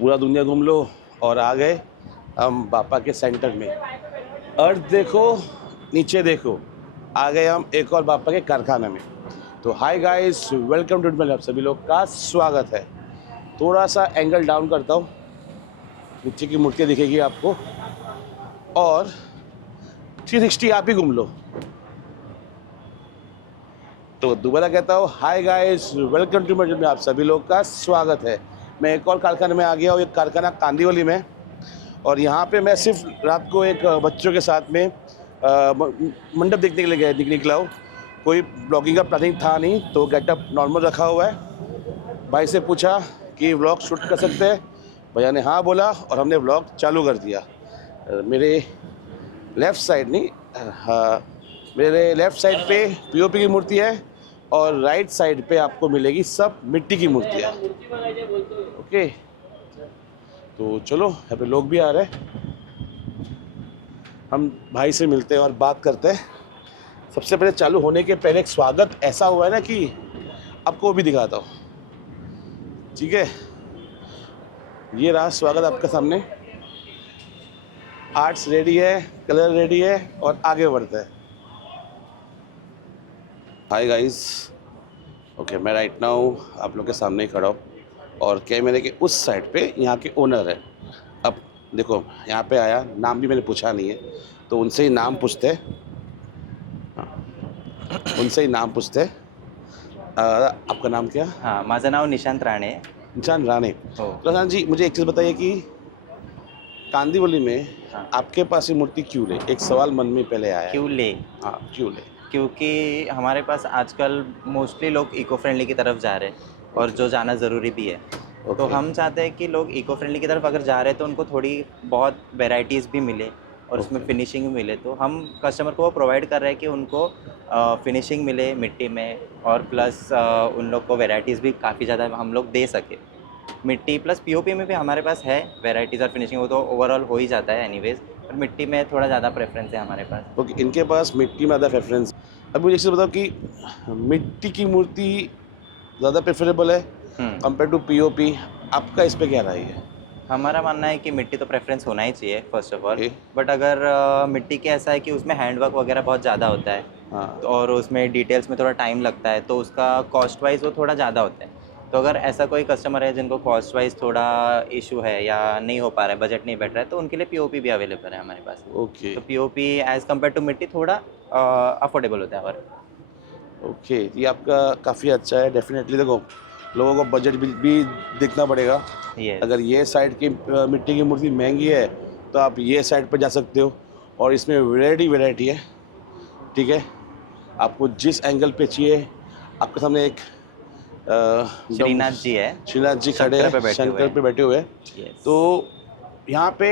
पूरा दुनिया घूम लो और आ गए हम बापा के सेंटर में। अर्थ देखो, नीचे देखो, आ गए हम एक और बापा के कारखाने में। तो हाय गाइस, वेलकम टू में आप सभी लोग का स्वागत है। थोड़ा सा एंगल डाउन करता हूँ, नीचे की मूर्तियाँ दिखेगी आपको और 360 आप ही घूम लो। तो दोबारा कहता हूँ, हाय गाइस, वेलकम टू में आप सभी लोग का स्वागत है। मैं एक और कारखाने में आ गया हूँ, एक कारखाना कांदिवली में। और यहाँ पे मैं सिर्फ रात को एक बच्चों के साथ में मंडप देखने के लिए निकला हूँ। कोई ब्लॉगिंग का प्लानिंग था नहीं, तो गेटअप नॉर्मल रखा हुआ है। भाई से पूछा कि व्लॉग शूट कर सकते हैं, भैया ने हाँ बोला और हमने व्लॉग चालू कर दिया। मेरे लेफ़्ट साइड नहीं, हाँ, मेरे लेफ़्ट साइड पे पीओपी की मूर्ति है और राइट साइड पे आपको मिलेगी सब मिट्टी की मूर्तियाँ। ओके, तो चलो, यहाँ पे लोग भी आ रहे हैं। हम भाई से मिलते हैं और बात करते हैं। सबसे पहले चालू होने के पहले एक स्वागत ऐसा हुआ है ना कि आपको वो भी दिखाता हूँ। ठीक है, ये रहा स्वागत आपके सामने। आर्ट्स रेडी है, कलर रेडी है और आगे बढ़ते हैं। हाय गाइस, ओके, मैं राइट नाउ आप लोग के सामने ही खड़ा हूँ और कैमरे के उस साइड पे यहाँ के ओनर है। अब देखो, यहाँ पे आया, नाम भी मैंने पूछा नहीं है, तो उनसे ही नाम पूछते हैं। उनसे ही नाम पूछते हैं। आपका नाम क्या? हाँ, माझं नाव निशांत राणे आहे. निशांत राणे। हो. प्रशांत जी, मुझे एक चीज़ बताइए कि कांदिवली में हाँ. आपके पास ये मूर्ति क्यों ले? एक सवाल मन में पहले आया है। क्यों ले? हाँ, क्यों ले? क्योंकि हमारे पास आजकल मोस्टली लोग इको फ्रेंडली की तरफ जा रहे हैं और जो जाना ज़रूरी भी है. तो हम चाहते हैं कि लोग इको फ्रेंडली की तरफ अगर जा रहे हैं तो उनको थोड़ी बहुत वैरायटीज़ भी मिले और उसमें फिनिशिंग भी मिले. तो हम कस्टमर को वो प्रोवाइड कर रहे हैं कि उनको फिनिशिंग मिले मिट्टी में और प्लस उन लोग को वैरायटीज़ भी काफ़ी ज़्यादा हम लोग दे सके. मिट्टी प्लस पीओपी में भी हमारे पास है वैरायटीज़ और फिनिशिंग, वो तो ओवरऑल हो ही जाता है एनीवेज, पर मिट्टी में थोड़ा ज़्यादा प्रेफरेंस है हमारे पास. ओके, इनके पास मिट्टी में ज़्यादा प्रेफरेंस। अब मुझे एक चीज़ बताओ कि मिट्टी की मूर्ति ज़्यादा प्रेफरेबल है कंपेयर टू पीओपी। आपका इस पे क्या राय है? हमारा मानना है कि मिट्टी तो प्रेफरेंस होना ही चाहिए first of all, Okay. But अगर मिट्टी के ऐसा है कि उसमें हैंडवर्क वगैरह बहुत ज़्यादा होता है. हाँ, तो और उसमें डिटेल्स में थोड़ा टाइम लगता है, तो उसका कॉस्ट वाइज वो थोड़ा ज़्यादा होता है. तो अगर ऐसा कोई कस्टमर है जिनको कॉस्ट वाइज थोड़ा इशू है या नहीं हो पा रहा है, बजट नहीं बैठ रहा है, तो उनके लिए पीओपी भी अवेलेबल है हमारे पास. ओके तो पीओपी एज़ कम्पेयर टू मिट्टी थोड़ा अफोर्डेबल होता है. और ओके, ये आपका काफ़ी अच्छा है। डेफिनेटली देखो, लोगों को बजट भी देखना पड़ेगा। ये अगर ये साइड की मिट्टी की मूर्ति महंगी है तो आप ये साइड पर जा सकते हो और इसमें वैरायटी है। ठीक है, आपको जिस एंगल पे चाहिए। आपके सामने एक श्रीनाथ जी है, श्रीनाथ जी खड़े शंकर पे हैं, बैठे हुए शंकर हैं. पे बैठे हुए हैं। Yes. तो यहाँ पे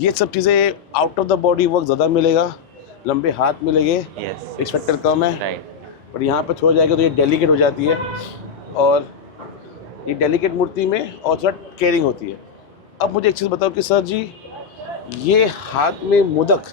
ये सब चीज़ें out of the body work ज़्यादा मिलेगा, लंबे हाथ मिलेंगे, Yes. एक्स फैक्टर कम है। राइट. पर यहाँ पे थोड़ा जाएगा तो ये डेलिकेट हो जाती है और ये डेलिकेट मूर्ति में और थोड़ा केयरिंग होती है। अब मुझे एक चीज़ बताओ कि सर जी, ये हाथ में मोदक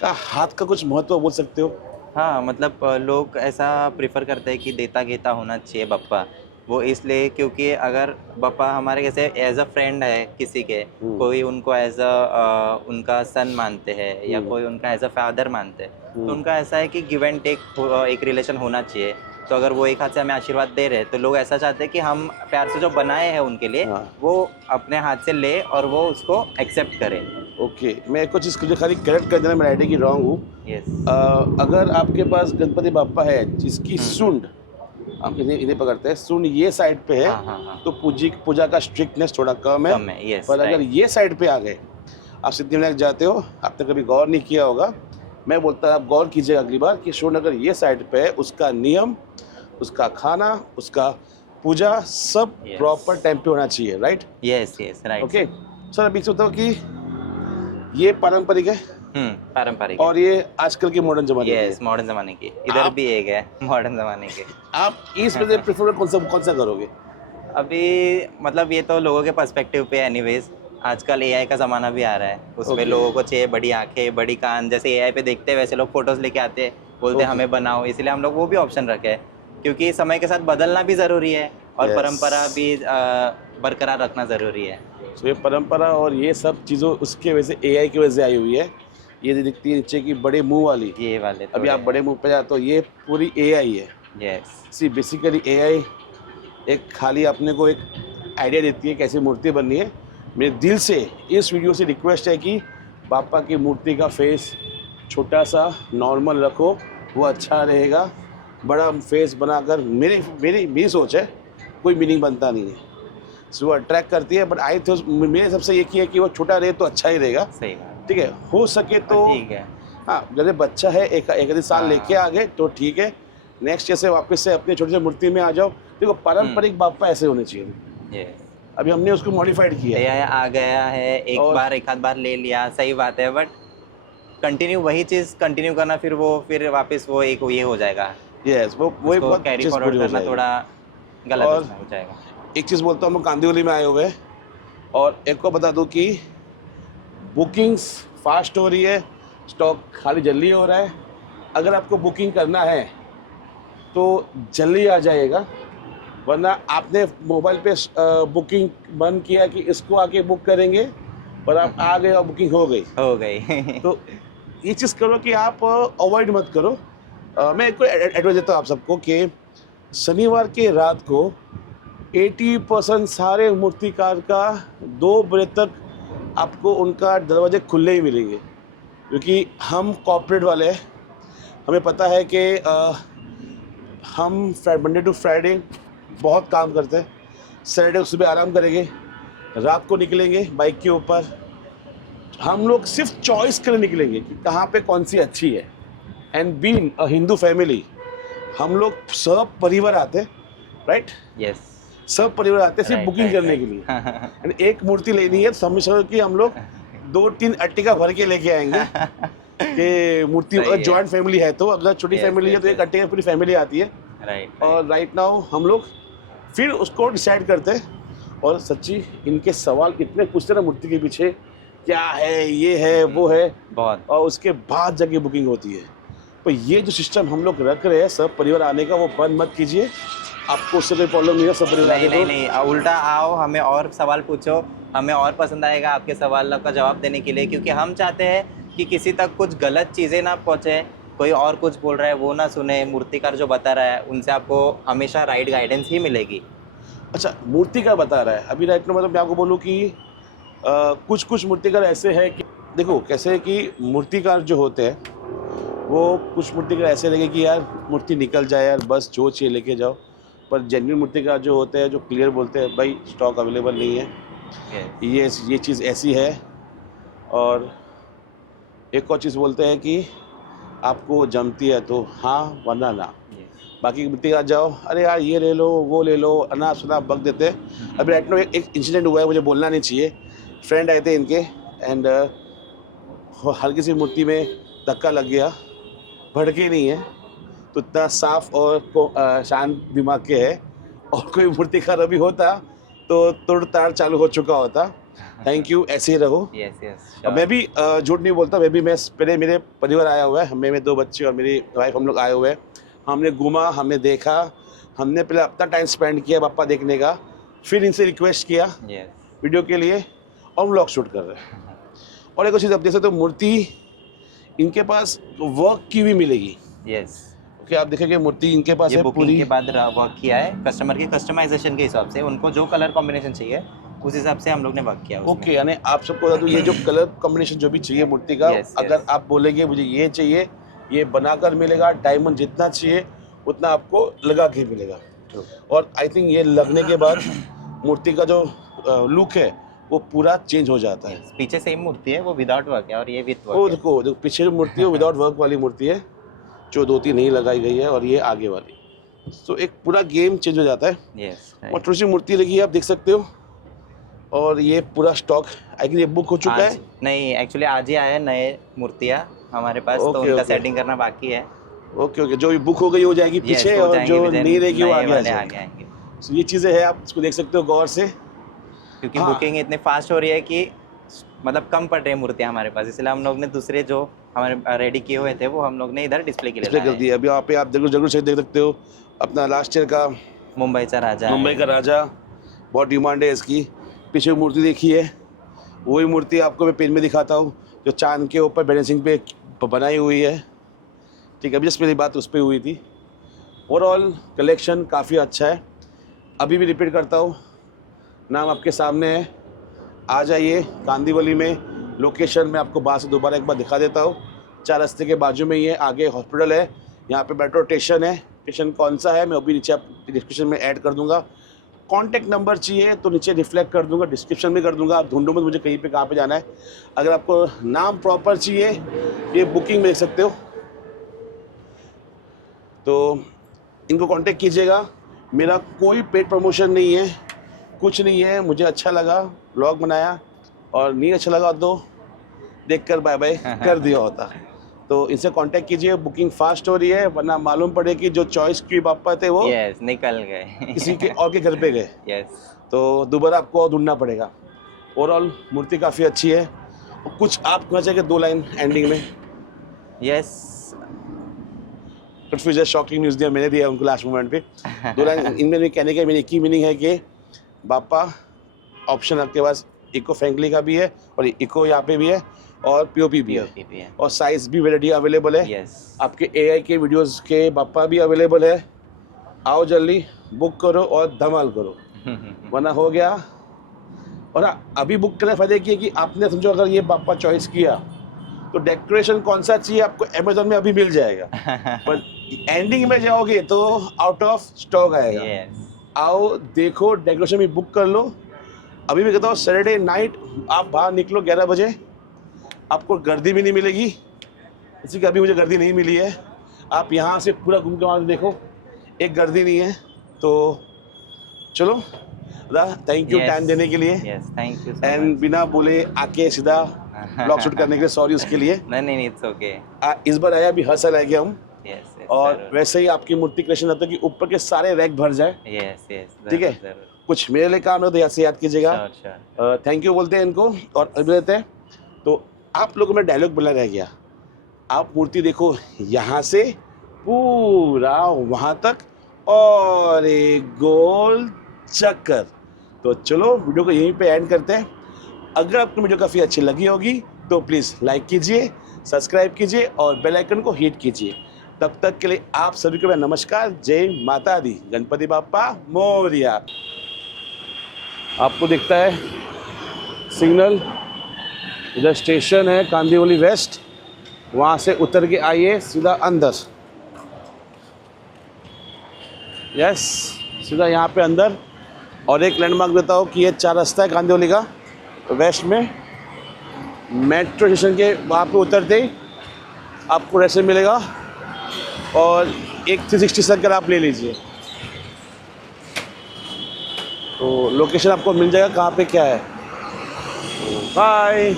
का हाथ का कुछ महत्व बोल सकते हो? हाँ, मतलब लोग ऐसा प्रेफर करते हैं कि देता घेता होना चाहिए बप्पा. वो इसलिए क्योंकि अगर बप्पा हमारे कैसे एज अ फ्रेंड है किसी के, कोई उनको एज अ उनका सन मानते हैं या कोई उनका एज अ फादर मानते हैं, तो उनका ऐसा है कि गिव एंड टेक एक रिलेशन होना चाहिए. तो अगर वो एक हाथ से हमें आशीर्वाद दे रहे हैं तो लोग ऐसा चाहते हैं कि हम प्यार से जो बनाए हैं उनके लिए हाँ। वो अपने हाथ से ले और वो उसको एक्सेप्ट करें. ओके, मैं एक चीज़ मुझे खाली करेक्ट कर देना, मैं राइटिंग की रॉन्ग हूँ। यस. अगर आपके पास गणपति बाप्पा है जिसकी सूंड, हम इन्हें पकड़ते हैं, सूंड ये साइड पे है, हाँ हाँ हाँ. तो पूजा का स्ट्रिक्टनेस थोड़ा कम है। कम है. यस. पर अगर ये साइड पे आ गए, आप सिद्धिविनायक जाते हो, आपने कभी गौर नहीं किया होगा, मैं बोलता आप गौर कीजिएगा अगली बार कि सूंड अगर ये साइड पे है, उसका नियम, उसका खाना, उसका पूजा सब Yes. प्रॉपर टाइम पे होना चाहिए। Right? Yes yes right. Okay sir, अभी बताओ कि ये पारंपरिक है पारंपरिक और ये आजकल के मॉडर्न जमाने यस मॉडर्न ज़माने की. इधर भी एक है मॉडर्न ज़माने के. आप इस वजह प्रेफर कौन सा करोगे? अभी मतलब ये तो लोगों के पर्सपेक्टिव पे एनीवेज. आजकल एआई का ज़माना भी आ रहा है, उसमें Okay. लोगों को चाहिए बड़ी आंखें बड़ी कान, जैसे एआई पे देखते हैं वैसे लोग फोटोज़ लेके आते हैं, बोलते हैं Okay. हमें बनाओ, इसलिए हम लोग वो भी ऑप्शन रखे हैं. क्योंकि समय के साथ बदलना भी ज़रूरी है और Yes. परंपरा भी बरकरार रखना ज़रूरी है। तो ये परंपरा और ये सब चीज़ों उसके वजह से एआई की वजह से आई हुई है। ये दिखती है नीचे की बड़े मुंह वाली, ये वाले अभी आप थोड़े बड़े मुंह पे जाते तो ये पूरी एआई है। यस सी बेसिकली एआई एक खाली अपने को एक आइडिया देती है कैसी मूर्ति बननी है। मेरे दिल से इस वीडियो से रिक्वेस्ट है कि बापा की मूर्ति का फेस छोटा सा नॉर्मल रखो, वो अच्छा रहेगा। बड़ा फेस बनाकर मेरी मेरी मेरी सोच है, कोई मीनिंग बनता नहीं है। सो वो अट्रैक्ट करती है, बट आई तो मेरे हिसाब से ये किया कि वो छोटा रहे तो अच्छा ही रहेगा। सही बात। ठीक है, हो सके तो ठीक है। हाँ, जैसे बच्चा है एक आध साल हाँ। लेके आ गए तो ठीक है। नेक्स्ट जैसे वापस से अपनी छोटी सी मूर्ति में आ जाओ। देखो पारंपरिक बापा ऐसे होने चाहिए। ये अभी हमने उसको मॉडिफाइड किया है। एआई आ गया है, एक और- बार एक आध बार ले लिया, सही बात है, बट कंटिन्यू वही चीज़ कंटिन्यू करना, फिर वापस वो एक ये हो जाएगा, यस, वो वही उसको बहुत कैरी चीज़ फॉरवर्ड बुरी हो करना जाएगी। थोड़ा गलत और- हो जाएगा। एक चीज़ बोलता हूँ, हम कांदिवली में आए हुए हैं और एक को बता दूँ कि बुकिंग्स फास्ट हो रही है, स्टॉक खाली जल्दी हो रहा है। अगर आपको बुकिंग करना है तो जल्दी आ जाएगा, वरना आपने मोबाइल पे बुकिंग बंद किया कि इसको आके बुक करेंगे और आप आ गए और बुकिंग हो गई। हो गई। तो ये चीज़ करो कि आप अवॉइड मत करो। मैं एक एडवाइस देता हूँ आप सबको कि शनिवार के रात को 80% सारे मूर्तिकार का 2 बजे तक आपको उनका दरवाजे खुले ही मिलेंगे, क्योंकि हम कॉर्पोरेट वाले हैं। हमें पता है कि हम मंडे टू फ्राइडे बहुत काम करते हैं। सैटरडे सुबह आराम करेंगे, रात को निकलेंगे बाइक के ऊपर। हम लोग सिर्फ चॉइस करने निकलेंगे कि कहाँ पे कौन सी अच्छी है। And being a Hindu family, हम लोग सब परिवार आते हैं, राइट? यस। सब परिवार आते हैं सिर्फ बुकिंग करने के लिए। एंड एक मूर्ति लेनी है तो समझो कि हम लोग 2-3 अर्टिगा भर के लेके आएंगे कि मूर्ति। सही अगर है। जॉइंट फैमिली है तो, अगर छोटी Yes, फैमिली है yes, तो एक yes. अर्टिगा पूरी फैमिली आती है। राइट। और राइट नाउ हम लोग फिर उसको डिसाइड करते हैं। और सच्ची इनके सवाल इतने पूछते ना मूर्ति के पीछे, क्या है, ये है, वो है, बहुत। और उसके बाद जाके बुकिंग होती है। तो ये जो सिस्टम हम लोग रख रहे हैं सब परिवार आने का, वो बंद मत कीजिए। आपको उससे कोई प्रॉब्लम नहीं है, सब परिवार नहीं आने नहीं दो। नहीं, उल्टा आओ, हमें और सवाल पूछो, हमें और पसंद आएगा आपके सवाल का जवाब देने के लिए, क्योंकि हम चाहते हैं कि किसी तक कुछ गलत चीज़ें ना पहुँचे, कोई और कुछ बोल रहा है वो ना सुने, मूर्तिकार जो बता रहा है उनसे आपको हमेशा राइट गाइडेंस ही मिलेगी। अच्छा, मूर्ति का बता रहा है अभी राइट में, मतलब मैं आपको बोलूँ कि कुछ कुछ मूर्तिकार ऐसे हैं कि देखो कैसे है कि मूर्तिकार जो होते हैं वो कुछ मूर्तिकार ऐसे लगे कि यार मूर्ति निकल जाए यार, बस जो चाहिए लेके जाओ। पर जेन्युइन मूर्तिकार जो होते हैं, जो क्लियर बोलते हैं भाई स्टॉक अवेलेबल नहीं है, ये चीज़ ऐसी है। और एक और चीज़ बोलते हैं कि आपको जमती है तो हाँ, वरना ना। बाकी मूर्तिकार जाओ, अरे यार ये ले लो, वो ले लो, अनाप शनाप बक देते हैं। अभी राइट में एक इंसिडेंट हुआ है, मुझे बोलना नहीं चाहिए। फ्रेंड आए थे इनके एंड हल्की सी मूर्ति में धक्का लग गया, भड़के नहीं है तो इतना साफ और शांत दिमाग के है। और कोई मूर्तिकार अभी होता तो तोड़ ताड़ चालू हो चुका होता। थैंक यू, ऐसे ही रहो। Yes yes. अब मैं भी झूठ नहीं बोलता, मैं भी मेरे परिवार आया हुआ है, मेरे 2 बच्चे और मेरी वाइफ, हम लोग आए हुए हैं। हमने घूमा, हमने देखा, हमने पहले अपना टाइम स्पेंड किया बापा देखने का, फिर इनसे रिक्वेस्ट किया वीडियो के लिए और व्लॉग शूट कर रहे हैं। और एक और चीज़ आप देख सकते हो, मूर्ति इनके पास वर्क की भी मिलेगी। यस। ओके, आप देखेंगे मूर्ति इनके पास ये है बुकिंग पूरी। के बाद वर्क किया है, कस्टमर के कस्टमाइजेशन के हिसाब से, उनको जो कलर कॉम्बिनेशन चाहिए उस हिसाब से हम लोग ने वर्क किया उसमें। ओके, यानी आप सबको बता दूं, ये जो कलर कॉम्बिनेशन जो भी चाहिए मूर्ति का, Yes, अगर yes. आप बोलेंगे मुझे ये चाहिए, ये बनाकर मिलेगा। डायमंड जितना चाहिए उतना आपको लगा के मिलेगा। और आई थिंक ये लगने के बाद मूर्ति का जो लुक है वो पूरा चेंज हो जाता है। पीछे सेम मूर्ति है, वो विदाउट वर्क है और ये विद वो वर्क है। देखो पीछे जो मूर्ति है वो विदाउट वर्क वाली मूर्ति है, जो 2-3 नहीं लगाई गई है, और ये आगे वाली। तो एक पूरा गेम चेंज हो जाता है। यस। और थोड़ी सी मूर्ति लगी है, आप देख सकते हो। और ये पूरा स्टॉक आई थिंक ये बुक हो चुका है। नहीं, एक्चुअली आज ही आया नए मूर्तियाँ हमारे पास, तो Okay, उनका okay. सेटिंग करना बाकी है। ओके, जो भी बुक हो गई हो जाएगी पीछे, हो और जाएंगे, जो then नहीं रहेगी वो नए आगे आ वाले जाएगी। आएंगे। So, ये चीज़ें हैं, आप इसको देख सकते हो गौर से। क्योंकि हाँ। बुकिंग इतनी फास्ट हो रही है कि मतलब कम पड़ रही है मूर्तियाँ हमारे पास, इसलिए हम लोग ने दूसरे जो हमारे रेडी किए हुए थे वो हम लोग ने इधर डिस्प्ले के लिए डिस्प्ले कर लाए हैं। दिया। अभी यहाँ पे आप जरूर जरूर से देख सकते हो अपना लास्ट ईयर का मुंबईचा राजा आहे. मुंबई का राजा, बहुत डिमांड है इसकी. पीछे मूर्ति देखी है, वही मूर्ति आपको मैं पेन में दिखाता हूँ जो चांद के ऊपर बैलेंसिंग पे बनाई हुई है. ठीक है, अभी जस्ट मेरी बात उस पर हुई थी. ओवरऑल कलेक्शन काफ़ी अच्छा है. अभी भी रिपीट करता हूँ, नाम आपके सामने है. आ जाइए कांदीवली में. लोकेशन मैं आपको बाहर से दोबारा एक बार दिखा देता हूँ. 4 रास्ते के बाजू में ही है. आगे हॉस्पिटल है, यहाँ पे मेट्रो स्टेशन है. स्टेशन कौन सा है मैं अभी नीचे आप डिस्क्रिप्शन में ऐड कर दूँगा. कॉन्टैक्ट नंबर चाहिए तो नीचे रिफ्लेक्ट कर दूंगा, डिस्क्रिप्शन में कर दूंगा. आप ढूंढो मत मुझे कहीं पे कहाँ पे जाना है. अगर आपको नाम प्रॉपर चाहिए, ये बुकिंग में देख सकते हो, तो इनको कांटेक्ट कीजिएगा. मेरा कोई पेड प्रमोशन नहीं है, कुछ नहीं है. मुझे अच्छा लगा, ब्लॉग बनाया, और नहीं अच्छा लगा तो देखकर बाय बाय कर दिया होता. तो इनसे कांटेक्ट कीजिए. बुकिंग फास्ट हो रही है, वरना मालूम पड़े कि जो चॉइस की पापा थे वो यस निकल गए. किसी के और के घर पे गए, यस तो दोबारा आपको और ढूंढना पड़ेगा. ओवरऑल मूर्ति काफ़ी अच्छी है. और कुछ आप कहना चाहिए 2 लाइन एंडिंग में. यस कुछ जस्ट शॉकिंग न्यूज़ दिया मैंने, दिया उनको लास्ट मोमेंट पे. 2 लाइन इनमें भी कहने का मेरी एक ही मीनिंग है कि बापा ऑप्शन आपके पास इको फ्रेंकली का भी है, और इको यहाँ पे भी है, और पीओपी भी है, और साइज भी वैरायटी अवेलेबल है. यस आपके एआई के वीडियोस के बापा भी अवेलेबल है. आओ जल्दी बुक करो और धमाल करो, वरना हो गया. और अभी बुक करने फायदे की है कि आपने समझो अगर ये बापा चॉइस किया तो डेकोरेशन कौन सा चाहिए आपको अमेजोन में अभी मिल जाएगा. पर एंडिंग में जाओगे तो आउट ऑफ स्टॉक आएगा. यस आओ देखो, डेकोरेशन भी बुक कर लो. अभी भी कहता हूँ सैटरडे नाइट आप बाहर निकलो 11 बजे, आपको गर्दी भी नहीं मिलेगी. इसी की अभी मुझे गर्दी नहीं मिली है. आप यहाँ से पूरा घूम के वहाँ देखो, एक गर्दी नहीं है. तो चलो थैंक यू टाइम देने के लिए. Yes thank you. एंड बिना बोले आके सीधा ब्लॉग शूट करने के लिए सॉरी उसके लिए. नहीं इट्स ओके. इस बार आया, अभी हर साल आ गया हम. यस और वैसे ही आपकी मूर्ति कलेक्शन रहता है कि ऊपर के सारे रैक भर जाए. यस यस ठीक है, कुछ मेरे लिए काम है तो याद से याद कीजिएगा. थैंक यू बोलते हैं इनको. और अभी रहते हैं तो आप लोगों में डायलॉग बोला रह गया. आप मूर्ति देखो यहाँ से पूरा वहाँ तक, और एक गोल चक्कर. तो चलो वीडियो को यहीं पे एंड करते हैं. अगर आपको वीडियो काफ़ी अच्छी लगी होगी तो प्लीज़ लाइक कीजिए, सब्सक्राइब कीजिए और बेल आइकन को हिट कीजिए. तब तक के लिए आप सभी को मेरा नमस्कार. जय माता दी, गणपति बाप्पा मोरया. आपको दिखता है सिग्नल, इधर स्टेशन है कांदीवली वेस्ट. वहाँ से उतर के आइए सीधा अंदर. यस, सीधा यहाँ पे अंदर. और एक लैंडमार्क देता हूँ कि ये 4 रास्ता है कांदीवली का. वेस्ट में मेट्रो स्टेशन के वहाँ पे उतरते ही आपको रेस्टोरेंट मिलेगा, और एक 360 सर्कल आप ले लीजिए. तो लोकेशन आपको मिल जाएगा कहाँ पे क्या है. बाय.